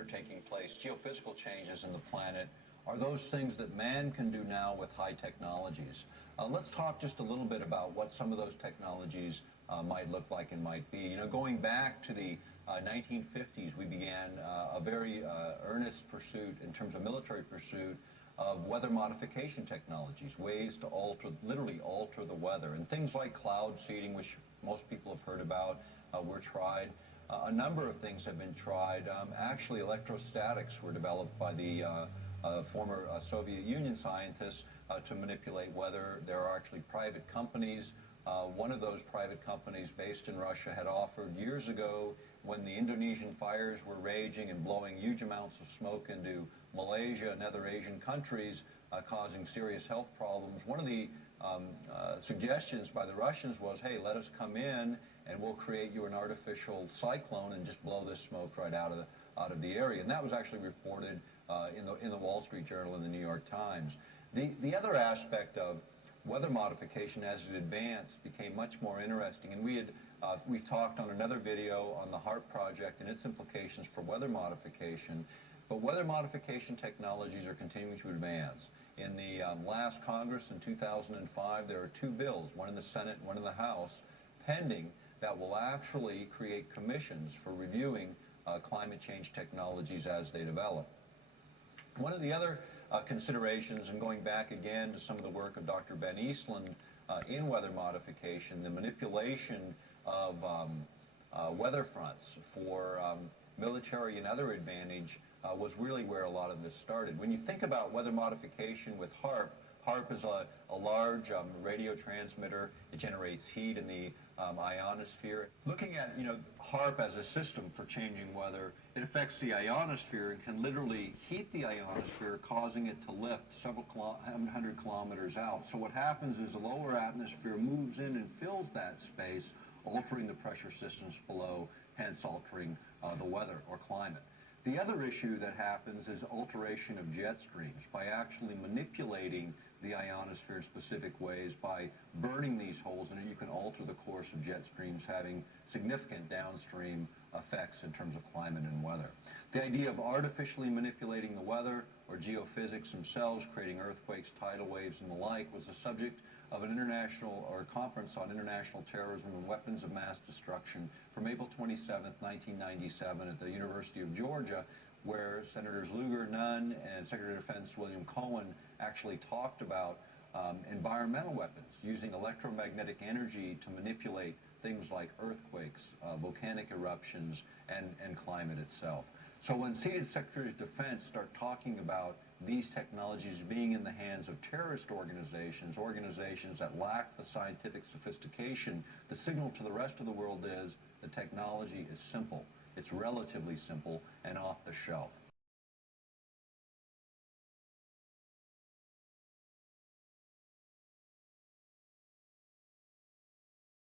are taking place, geophysical changes in the planet, are those things that man can do now with high technologies. Let's talk just a little bit about what some of those technologies might look like and might be. You know, going back to the 1950s, we began a very earnest pursuit in terms of military pursuit of weather modification technologies, ways to literally alter the weather. And things like cloud seeding, which most people have heard about, were tried. A number of things have been tried. Actually, electrostatics were developed by the former Soviet Union scientists to manipulate weather. There are actually private companies. One of those private companies based in Russia had offered years ago, when the Indonesian fires were raging and blowing huge amounts of smoke into Malaysia and other Asian countries, causing serious health problems. One of the suggestions by the Russians was, hey, let us come in and we'll create you an artificial cyclone and just blow this smoke right out of the area. And that was actually reported in the Wall Street Journal and the New York Times. The other aspect of weather modification as it advanced became much more interesting, and we've talked on another video on the HARP project and its implications for weather modification. But weather modification technologies are continuing to advance. In the last Congress in 2005, there are two bills, one in the Senate and one in the House, pending, that will actually create commissions for reviewing climate change technologies as they develop. One of the other considerations, and going back again to some of the work of Dr. Ben Eastland in weather modification, the manipulation of weather fronts for military and other advantage was really where a lot of this started. When you think about weather modification with HARP, HARP is a large radio transmitter. It generates heat in the ionosphere. Looking at, HARP as a system for changing weather, it affects the ionosphere and can literally heat the ionosphere, causing it to lift several hundred kilometers out. So what happens is the lower atmosphere moves in and fills that space, altering the pressure systems below, hence altering the weather or climate. The other issue that happens is alteration of jet streams by actually manipulating the ionosphere in specific ways. By burning these holes in it, you can alter the course of jet streams, having significant downstream effects in terms of climate and weather. The idea of artificially manipulating the weather, or geophysics themselves, creating earthquakes, tidal waves, and the like, was the subject of an conference on international terrorism and weapons of mass destruction from April 27, 1997 at the University of Georgia, where Senators Lugar, Nunn, and Secretary of Defense William Cohen actually talked about environmental weapons, using electromagnetic energy to manipulate things like earthquakes, volcanic eruptions, and climate itself. So when seated Secretaries of Defense start talking about these technologies being in the hands of terrorist organizations, organizations that lack the scientific sophistication, the signal to the rest of the world is the technology is simple. It's relatively simple and off the shelf.